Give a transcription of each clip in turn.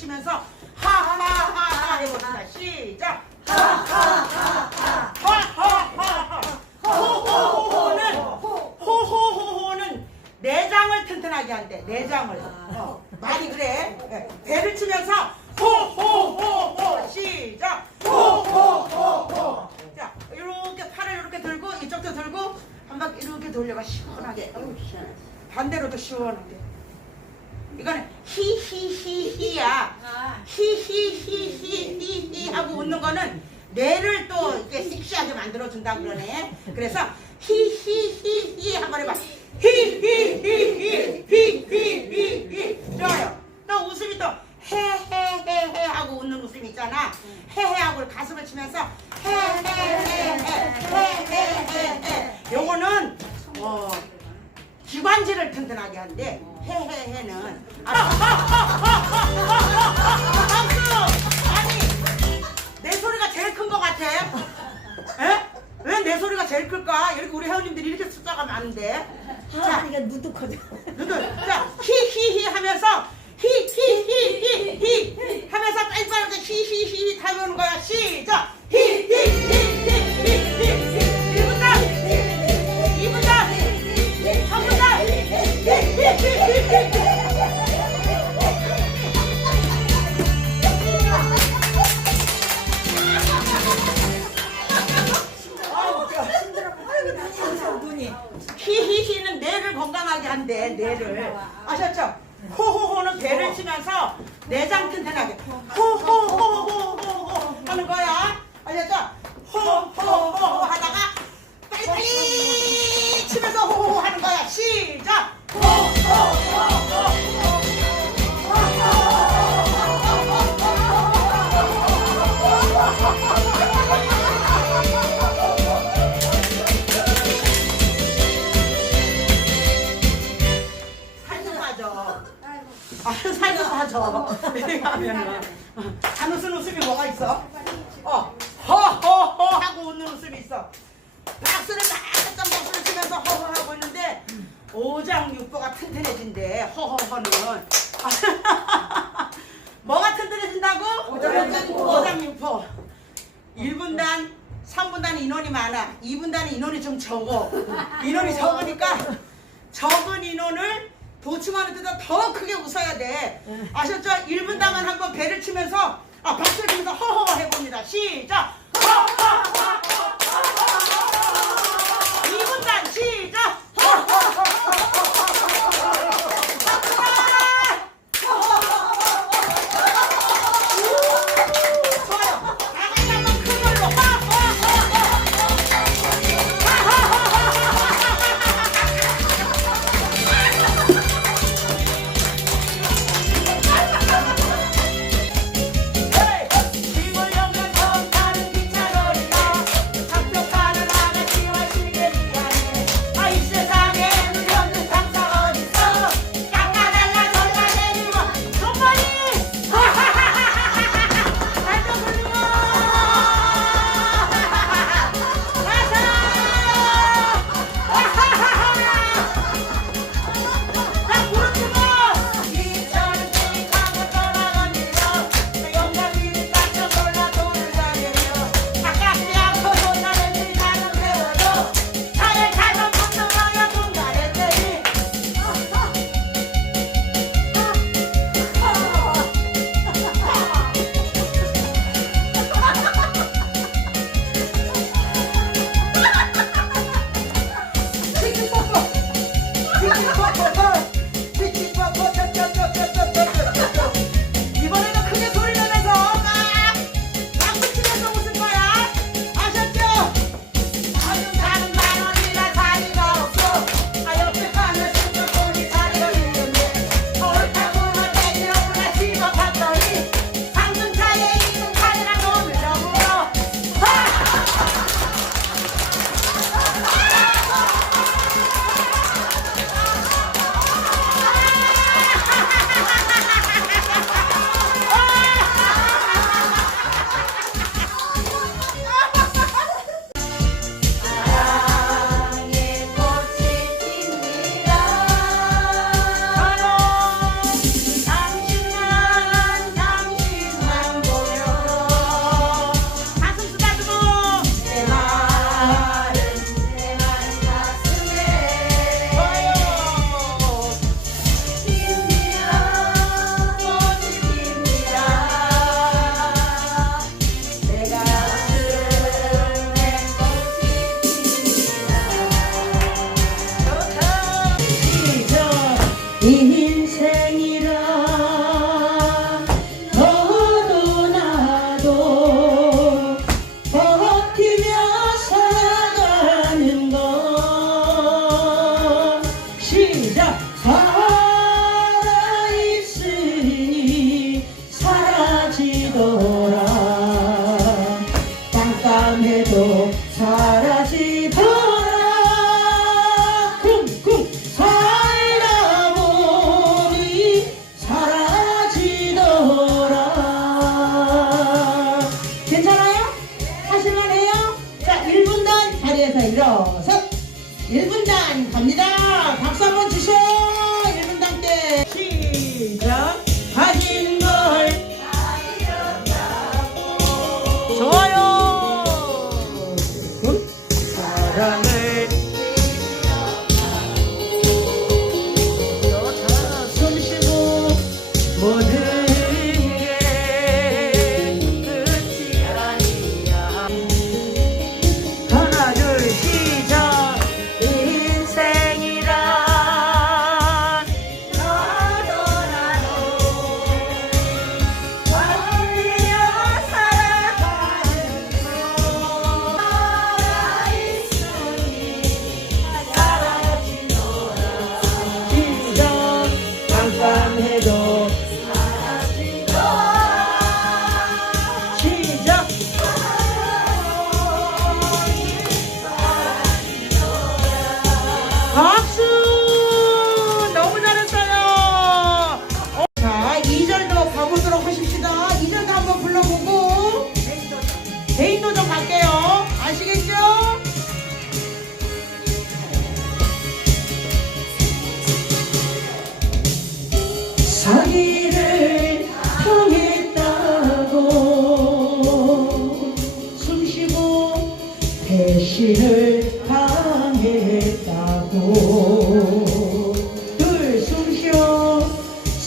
치면서 하하하하 해봅시다. 시작. 하하하하. 호호호호는 호호호호는 내장을 튼튼하게 한대. 내장을. 어, 많이 그래. 예, 배를 치면서 호호호호 시작. 호호호호. 자, 이렇게 팔을 이렇게 들고 이쪽도 들고 한 바퀴 이렇게 돌려가 시원하게. 반대로도 시원하게. 이거는 히히히히야. 히히히히히히 하고 웃는 거는 뇌를 또 이렇게 섹시하게 만들어준다 그러네. 그래서 히히히히 한번 해봐. 히히히히히히히 좋아요. 또 웃음이 또 헤헤헤헤 하고 웃는 웃음 있잖아. 헤헤 하고 가슴을 치면서 헤헤헤헤헤헤헤 요거는 어 기관지를 튼튼하게 한대. 헤헤헤는 박수! 아니 내 소리가 제일 큰 것 같아. 에? 왜 내 소리가 제일 클까? 이렇게 우리 회원님들이 이렇게 숫자가 많은데. 자, 이게 누득하죠. 누들, 자, 히히히 하면서 히히히히히 하면서 빨리빨리 히히히히 하는 거야. 시작. 히히히히히히 뇌를 건강하게 한대 뇌를. 아셨죠? 호호호는 배를 치면서 내장 튼튼하게 호호호호호호 하는 거야. 아셨죠? 호호호호 하다가 빨리빨리 치면서 호호호 하는 거야. 시작! 호호호호호 빠져 아, 살도 빠져. 이렇게 하면은. 안 웃은 웃음이 뭐가 있어? 어, 허허허 하고 웃는 웃음이 있어. 박수를 막 박수를 치면서 허허 하고 있는데 오장육부가 튼튼해진대. 허허허는. 뭐가 튼튼해진다고? 오장육부. 오장육부. 1분단, 3분단 인원이 많아. 2분단은 인원이 좀 적어. 인원이 적으니까 적은 인원을 도충하는 데다 더 크게 웃어야 돼. 아셨죠? 1분 당은 한번 배를 치면서 아 박수를 치면서 허허 해봅니다. 시작. 허허허. 일어서 1분단 갑니다. 박수 한번 주세요.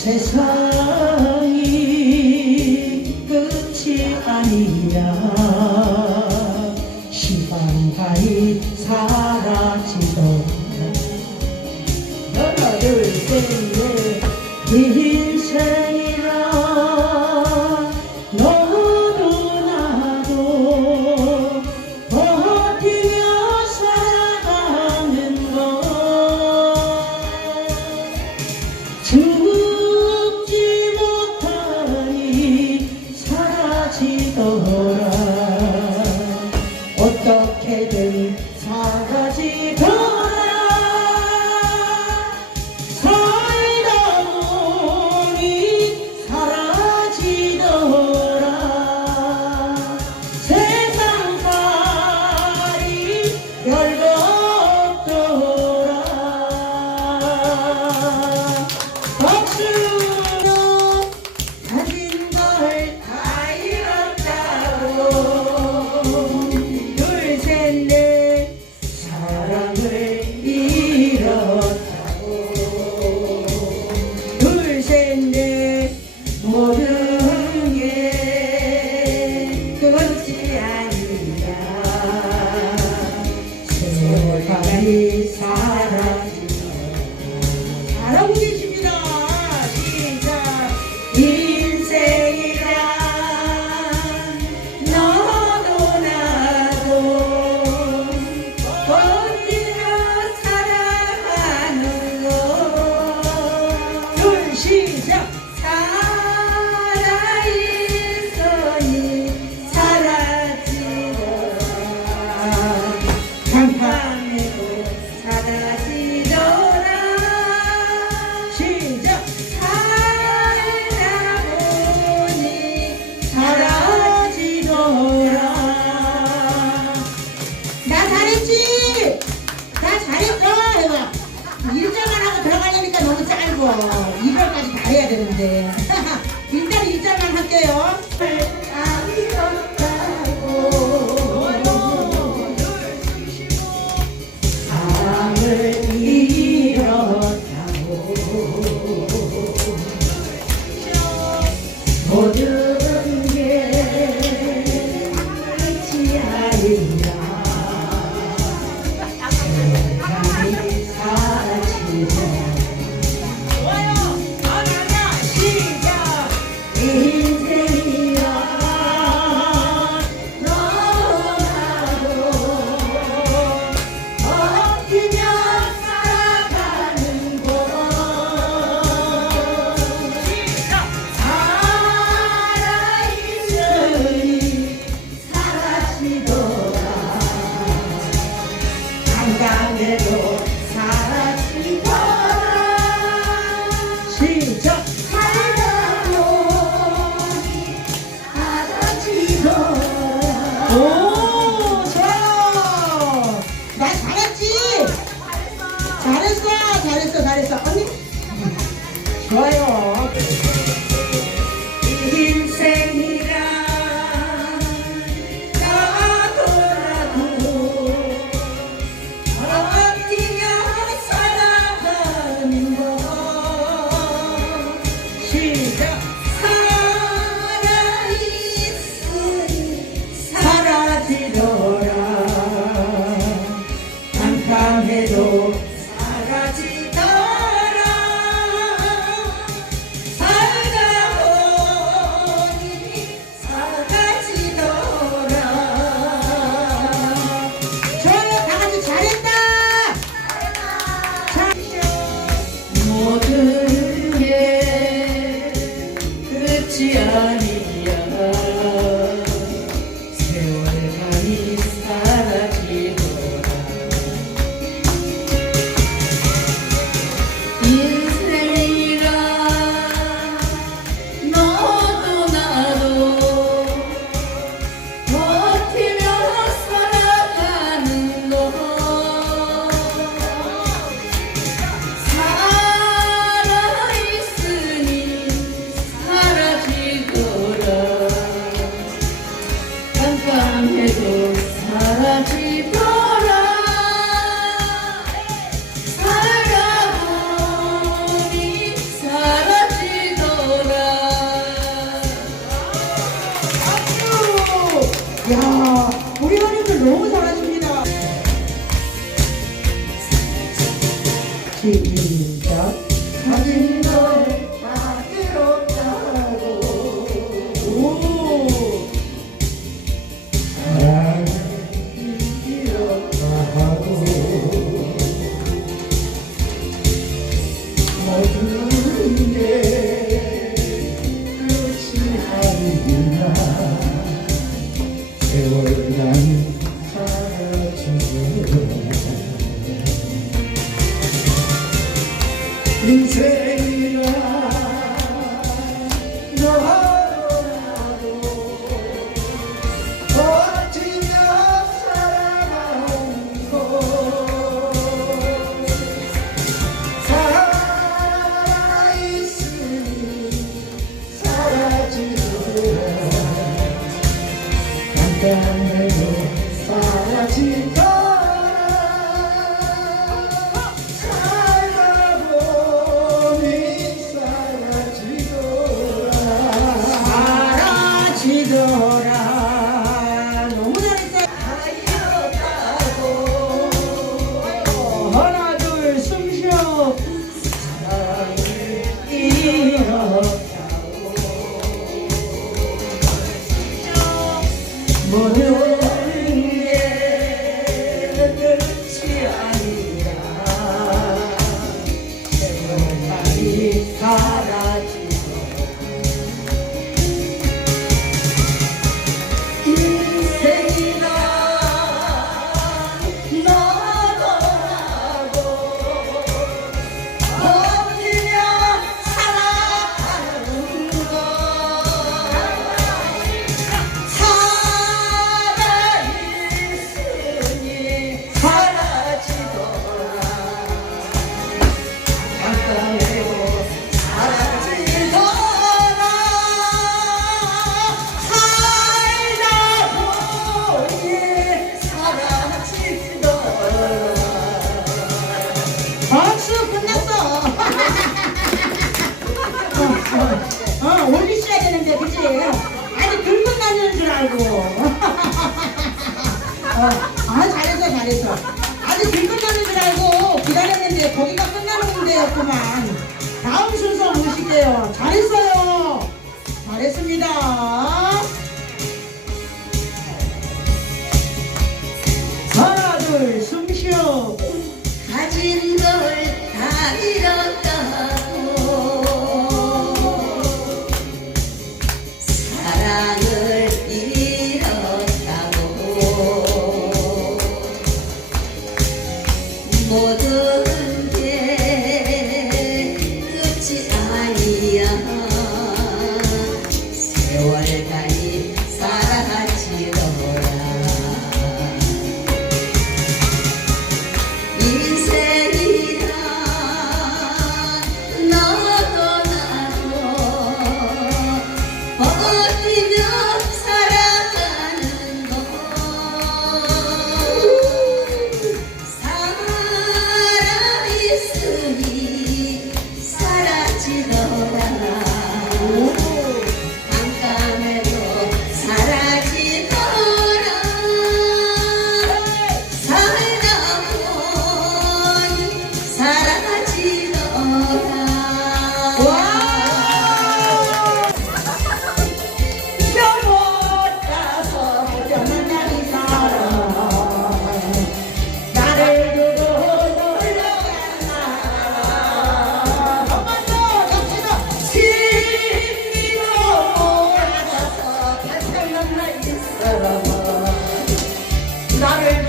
세상 다 오 다음 순서 모실게요. 잘했어요. 잘했습니다. 나를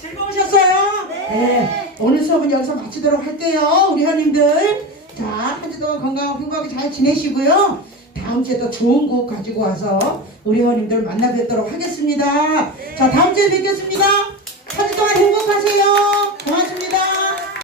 즐거우셨어요? 네. 네. 오늘 수업은 여기서 마치도록 할게요 우리 회원님들. 자한 주 동안 건강하고 행복하게 잘 지내시고요. 다음 주에 또 좋은 곡 가지고 와서 우리 회원님들 만나 뵙도록 하겠습니다. 자 다음 주에 뵙겠습니다. ছিল